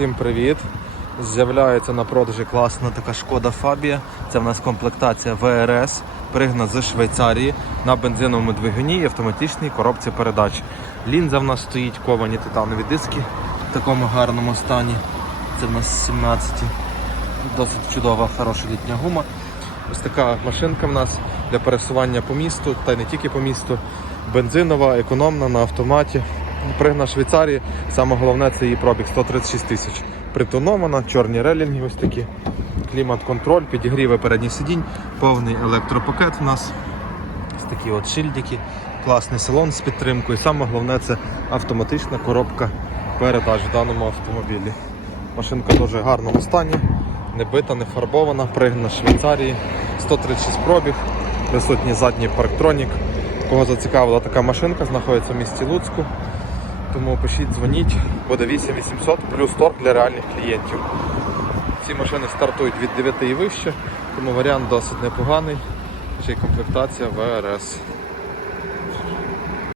Всім привіт! З'являється на продажі класна така шкода Фабія. Це в нас комплектація ВРС, пригна з Швейцарії на бензиновому двигуні і автоматичній коробці передач. Лінза в нас стоїть, ковані титанові диски в такому гарному стані. Це в нас 17. Досить чудова, хороша літня гума. Ось така машинка в нас для пересування по місту, та й не тільки по місту. Бензинова, економна на автоматі. Пригна Швейцарії. Саме головне це її пробіг 136 тисяч. Притонована, чорні релінги ось такі. Клімат-контроль, підігріви передніх сидінь, повний електропакет у нас. Ось такі от шильдики, класний салон з підтримкою. Саме головне це автоматична коробка передач в даному автомобілі. Машинка в дуже гарному стані, не бита, не фарбована, пригнана з Швейцарії, 136 пробіг, присутній задній парктронік. Кого зацікавила така машинка, знаходиться в місті Луцьку. Тому пишіть, дзвоніть, буде 8800 плюс торг для реальних клієнтів. Ці машини стартують від 9 і вище, тому варіант досить непоганий. Ще й комплектація ВРС.